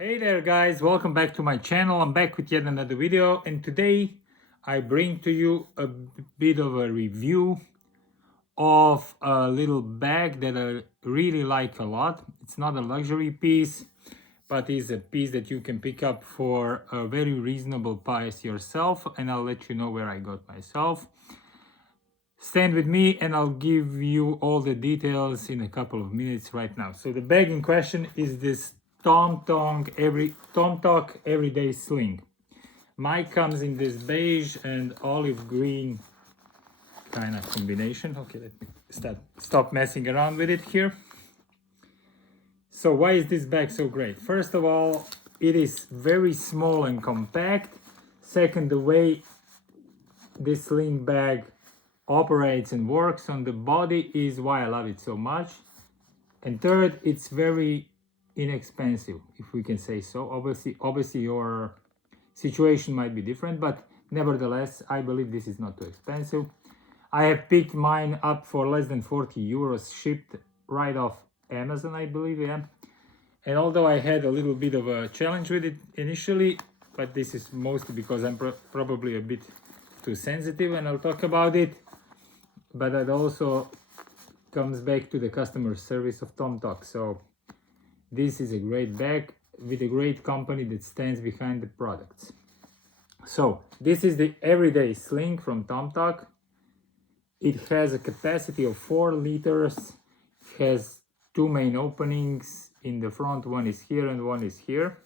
Hey there guys, welcome back to my channel. I'm back with yet another video, and today I bring to you a bit of a review of a little bag that I really like a lot. It's not a luxury piece, but is a piece that you can pick up for a very reasonable price yourself, and I'll let you know where I got myself. Stand with me and I'll give you all the details in a couple of minutes right now. So the bag in question is this TOMTOC Everyday Sling. Mine comes in this beige and olive green kind of combination. Okay, let me stop messing around with it here. So why is this bag so great? First of all, it is very small and compact. Second, the way this sling bag operates and works on the body is why I love it so much. And third, it's very inexpensive, if we can say so. Obviously your situation might be different, but nevertheless I believe this is not too expensive. I have picked mine up for less than 40 euros, shipped right off Amazon, I believe. Yeah, and although I had a little bit of a challenge with it initially, but this is mostly because I'm probably a bit too sensitive, and I'll talk about it. But that also comes back to the customer service of TOMTOC. So this is a great bag with a great company that stands behind the products. So this is the Everyday Sling from TOMTOC. It has a capacity of 4 liters. It has 2 main openings in the front. One is here and one is here,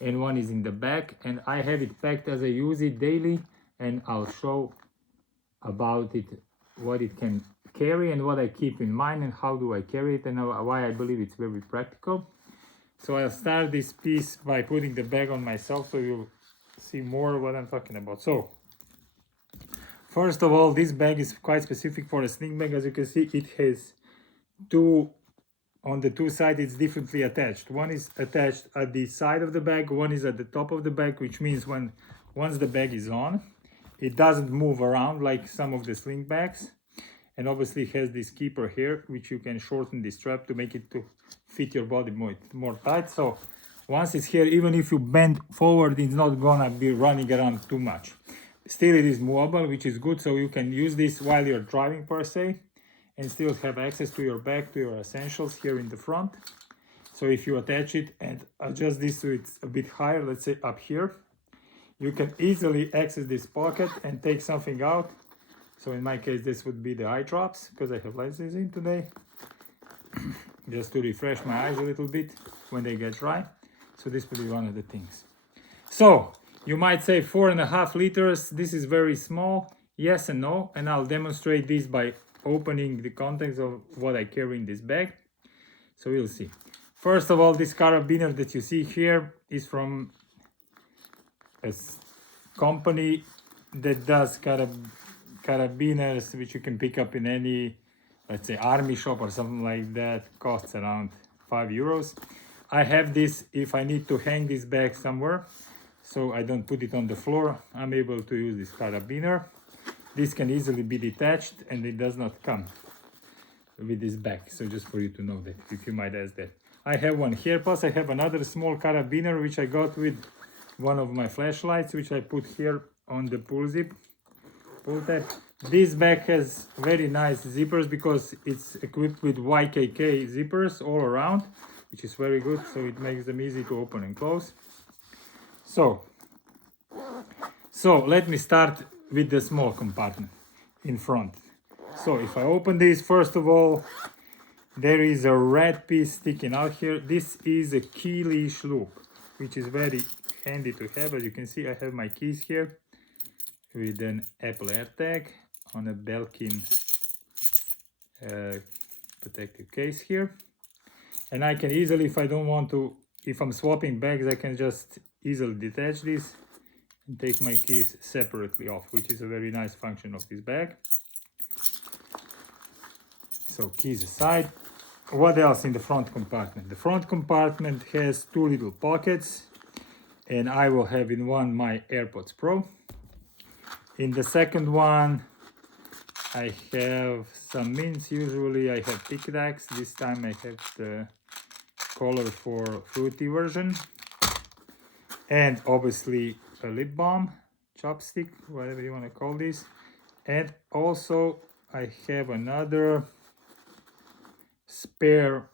and one is in the back. And I have it packed as I use it daily, and I'll show about it, what it can carry and what I keep in mind and how do I carry it and why I believe it's very practical. So I'll start this piece by putting the bag on myself so you'll see more what I'm talking about. So first of all, this bag is quite specific for a sling bag. As you can see, it has on the two sides it's differently attached. One is attached at the side of the bag, one is at the top of the bag, which means once the bag is on, it doesn't move around like some of the sling bags. And obviously it has this keeper here, which you can shorten the strap to make it to fit your body more tight. So once it's here, even if you bend forward, it's not gonna be running around too much. Still, it is movable, which is good, so you can use this while you're driving per se, and still have access to your bag, to your essentials here in the front. So if you attach it and adjust this so it's a bit higher, let's say up here, you can easily access this pocket and take something out. So in my case, this would be the eye drops, because I have lenses in today, just to refresh my eyes a little bit when they get dry. So this would be one of the things. So you might say 4.5 liters, this is very small. Yes and no, and I'll demonstrate this by opening the contents of what I carry in this bag. So we'll see. First of all, this carabiner that you see here is from a company that does carabiners, which you can pick up in any, let's say, army shop or something like that. Costs around 5 euros. I have this if I need to hang this bag somewhere, so I don't put it on the floor. I'm able to use this carabiner. This can easily be detached, and it does not come with this bag. So just for you to know that, if you might ask that. I have one here, plus I have another small carabiner which I got with one of my flashlights, which I put here on the pull tab. This bag has very nice zippers because it's equipped with YKK zippers all around, which is very good, so it makes them easy to open and close. So let me start with the small compartment in front. So if I open this, first of all, there is a red piece sticking out here. This is a key leash loop, which is very handy to have. As you can see, I have my keys here with an Apple AirTag on a Belkin protective case here. And I can easily, if I don't want to, if I'm swapping bags, I can just easily detach this and take my keys separately off, which is a very nice function of this bag. So keys aside, what else in the front compartment? The front compartment has 2 little pockets, and I will have in one my AirPods Pro. In the second one, I have some mints. Usually I have Tic Tacs. This time I have the color for fruity version. And obviously a lip balm, chopstick, whatever you want to call this. And also I have another spare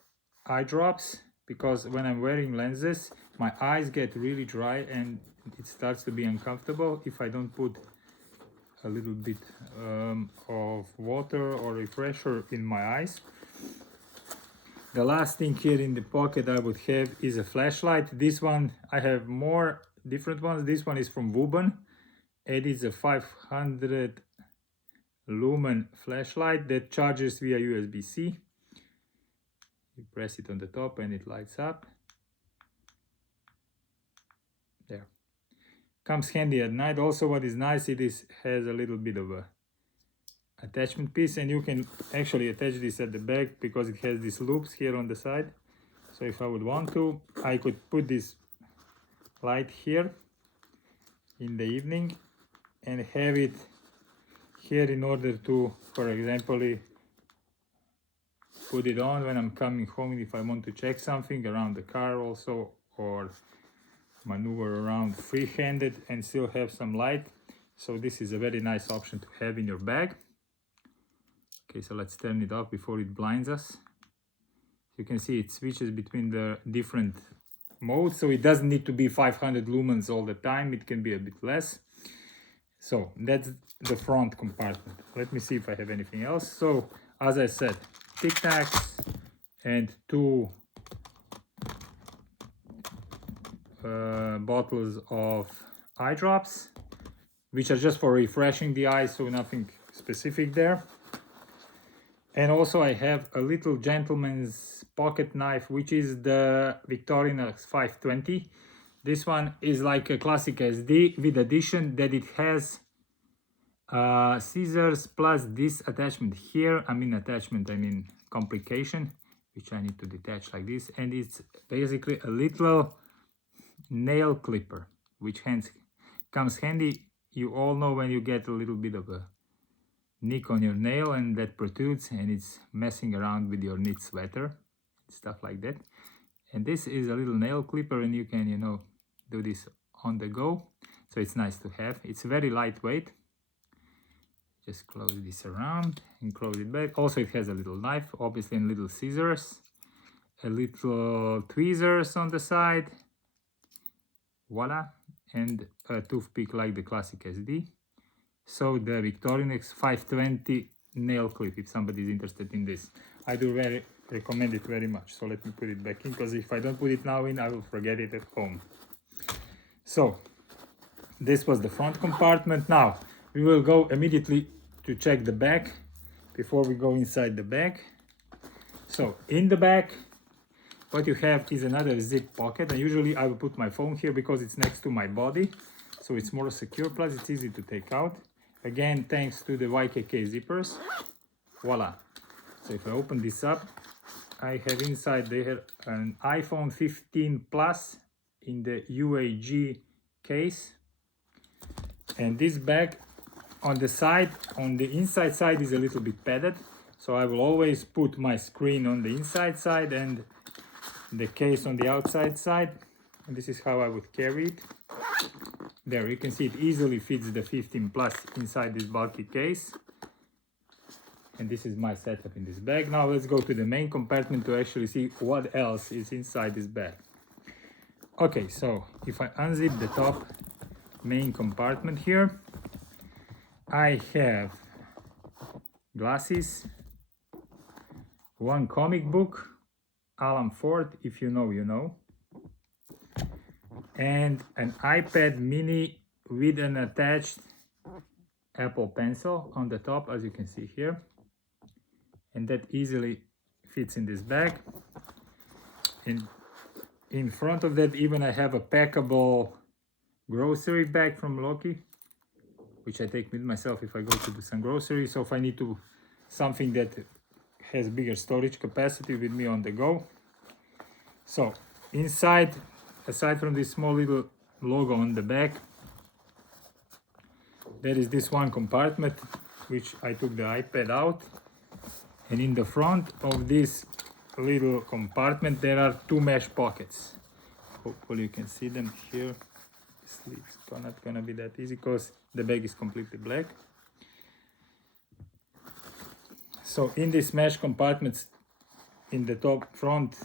eye drops, because when I'm wearing lenses my eyes get really dry and it starts to be uncomfortable if I don't put a little bit of water or refresher in my eyes. The last thing here in the pocket I would have is a flashlight. This one, I have more different ones. This one is from Wuben. It is a 500 lumen flashlight that charges via USB-C. You press it on the top and it lights up. There. Comes handy at night. Also, what is nice, it has a little bit of a attachment piece, and you can actually attach this at the back because it has these loops here on the side. So if I would want to, I could put this light here in the evening and have it here in order to, for example, put it on when I'm coming home if I want to check something around the car also, or maneuver around free-handed and still have some light. So this is a very nice option to have in your bag. Okay, so let's turn it off before it blinds us. You can see it switches between the different modes, so it doesn't need to be 500 lumens all the time, it can be a bit less. So that's the front compartment. Let me see if I have anything else. So as I said, Tic Tacs and 2 bottles of eye drops, which are just for refreshing the eyes, so nothing specific there. And also I have a little gentleman's pocket knife, which is the Victorinox 520. This one is like a classic SD with addition that it has scissors plus this attachment here. I mean complication, which I need to detach like this. And it's basically a little nail clipper, which hence comes handy. You all know when you get a little bit of a nick on your nail and that protrudes and it's messing around with your knit sweater, stuff like that. And this is a little nail clipper and you can, you know, do this on the go. So it's nice to have. It's very lightweight. Just close this around and close it back. Also it has a little knife, obviously, and little scissors, a little tweezers on the side, voila, and a toothpick like the classic SD. So the Victorinox 520 nail clip, if somebody is interested in this. I do very recommend it very much. So let me put it back in, because if I don't put it now in, I will forget it at home. So this was the front compartment. Now we will go immediately to check the back before we go inside the bag. So in the back, what you have is another zip pocket, and usually I will put my phone here because it's next to my body, so it's more secure, plus it's easy to take out. Again, thanks to the YKK zippers. Voila. So if I open this up, I have inside there an iPhone 15 Plus in the UAG case. And this bag on the side, on the inside side, is a little bit padded. So I will always put my screen on the inside side and the case on the outside side. And this is how I would carry it. There, you can see it easily fits the 15 Plus inside this bulky case. And this is my setup in this bag. Now let's go to the main compartment to actually see what else is inside this bag. Okay, so if I unzip the top main compartment here, I have glasses, one comic book, Alan Ford, if you know, you know, and an iPad mini with an attached Apple Pencil on the top, as you can see here, and that easily fits in this bag. And in front of that, even I have a packable grocery bag from Loki, which I take with myself if I go to do some groceries. So if I need to something that has bigger storage capacity with me on the go. So inside, aside from this small little logo on the back, there is this one compartment which I took the iPad out, and in the front of this little compartment, there are 2 mesh pockets. Hopefully you can see them here. It's not gonna be that easy because the bag is completely black. So in this mesh compartments, in the top front,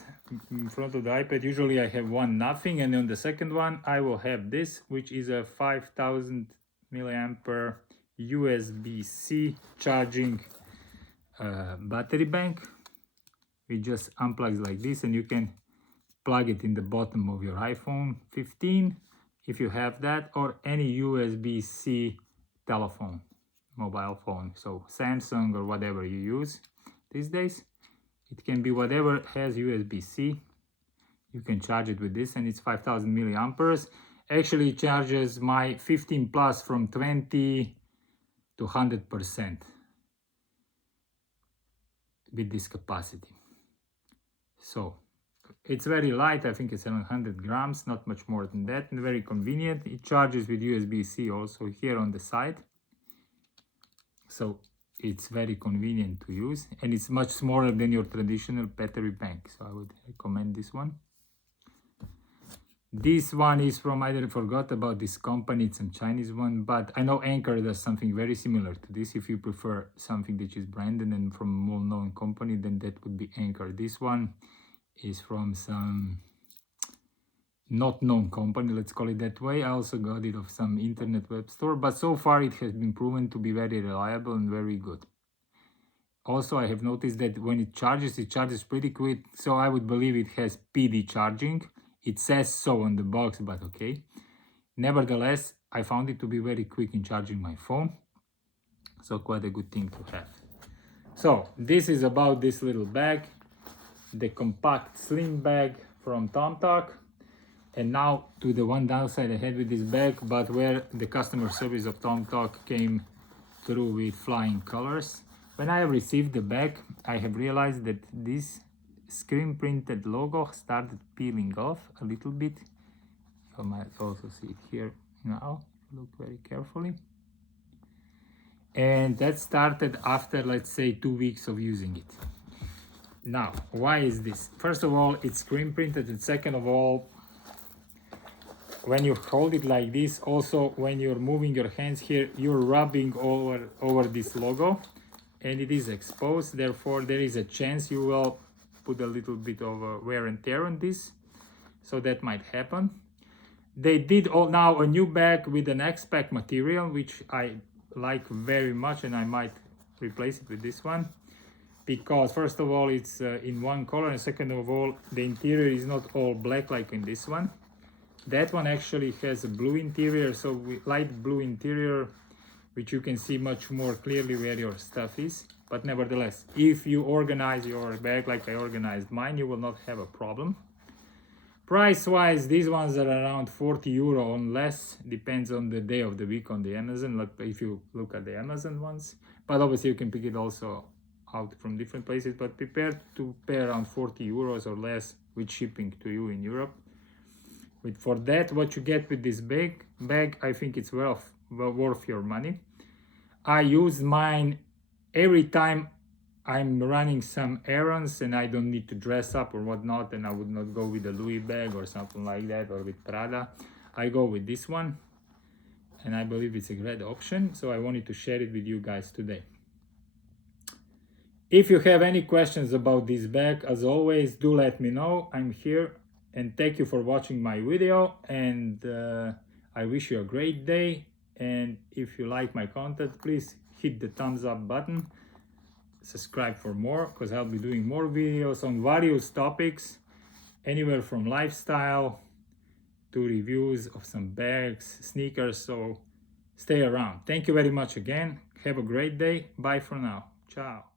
in front of the iPad, usually I have one nothing, and on the second one I will have this, which is a 5000 milliampere USB-C charging battery bank. It just unplugs like this, and you can plug it in the bottom of your iPhone 15 if you have that, or any USB-C telephone, mobile phone, so Samsung or whatever you use these days. It can be whatever has USB-C. You can charge it with this, and it's 5000 milliamperes. Actually, it charges my 15 Plus from 20 to 100% with this capacity. So it's very light. I think it's 700 grams, not much more than that, and very convenient. It charges with USB-C also here on the side. So it's very convenient to use, and it's much smaller than your traditional battery bank, so I would recommend this one. This one is from, I forgot about this company, it's a Chinese one, but I know Anker does something very similar to this. If you prefer something that is branded and from a well-known company, then that would be Anker. This one is from some not known company, let's call it that way. I also got it off some internet web store, but so far it has been proven to be very reliable and very good. Also, I have noticed that when it charges pretty quick, so I would believe it has PD charging. It says so on the box, but okay. Nevertheless, I found it to be very quick in charging my phone, so quite a good thing to have. So this is about this little bag, the compact sling bag from TOMTOC. And now to the one downside I had with this bag, but where the customer service of TOMTOC came through with flying colors. When I received the bag, I have realized that this screen printed logo started peeling off a little bit. You might also see it here now, look very carefully. And that started after, let's say, 2 weeks of using it. Now, why is this? First of all, it's screen printed, and second of all, when you hold it like this, also when you're moving your hands here, you're rubbing over this logo, and it is exposed. Therefore, there is a chance you will put a little bit of wear and tear on this, so that might happen. They did now a new bag with an X-Pack material, which I like very much, and I might replace it with this one, because first of all, it's in one color, and second of all, the interior is not all black like in this one. That one actually has a blue interior, so with light blue interior, which you can see much more clearly where your stuff is. But nevertheless, if you organize your bag like I organized mine, you will not have a problem. Price-wise, these ones are around 40 euro or less, depends on the day of the week on the Amazon, like if you look at the Amazon ones. But obviously you can pick it also out from different places, but prepare to pay around 40 euros or less with shipping to you in Europe. For that, what you get with this bag, I think it's well worth your money. I use mine every time I'm running some errands and I don't need to dress up or whatnot, and I would not go with a Louis bag or something like that, or with Prada. I go with this one, and I believe it's a great option, so I wanted to share it with you guys today. If you have any questions about this bag, as always, do let me know. I'm here. And thank you for watching my video, and I wish you a great day. And if you like my content, please hit the thumbs up button, subscribe for more, because I'll be doing more videos on various topics, anywhere from lifestyle to reviews of some bags, sneakers, so stay around. Thank you very much again. Have a great day. Bye for now. Ciao.